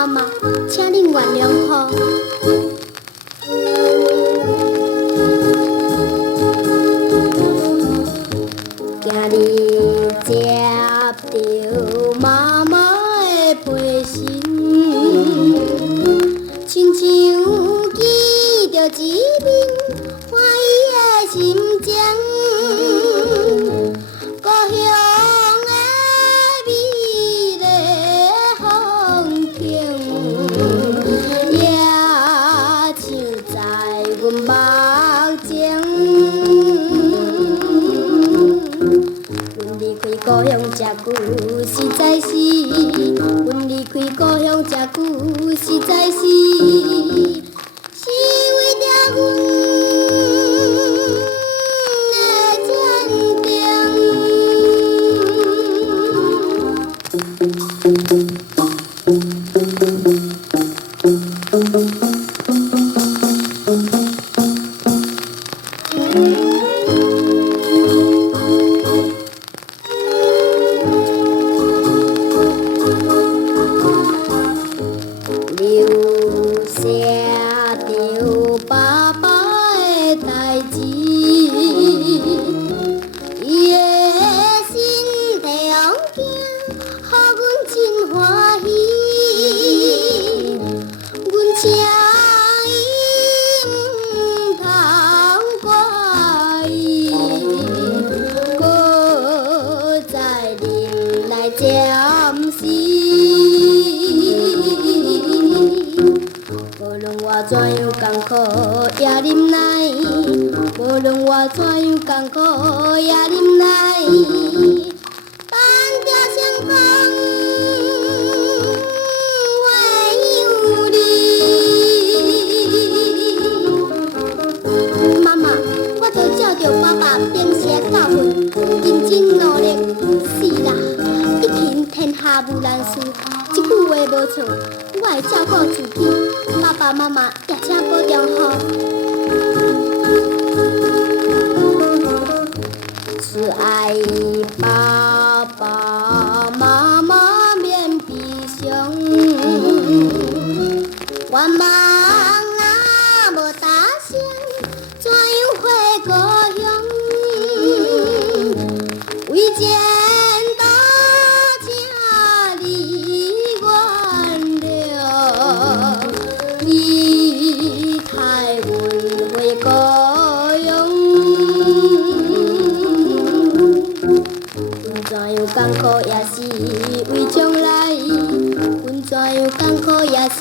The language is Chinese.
妈妈，请恁原谅吼。今日接到妈妈的批信，亲像见着一面欢喜的心情。故乡的美丽风景，也像在阮目前。阮离开故乡这久，实在是，阮离开故乡这久，实在是，是为着阮的坚定。留下着爸爸的代志，伊的身体红镜，予阮真欢喜。阮请伊毋通怪伊，搁再忍来暂时。无论我怎样艰苦也忍耐，无论我怎样艰苦也忍耐，等着成功会有你。妈妈，我都照着爸爸平时的教训，认真努力。是啦，一品天下无难事，一句话无错。我会照顾自己，爸爸妈妈也请保重吼。慈爱爸爸妈妈免悲伤，愿望啊无达成，怎样回故乡？为前途请你原谅，离开阮回故乡。阮怎样艰苦也是为将来，阮怎样艰苦也是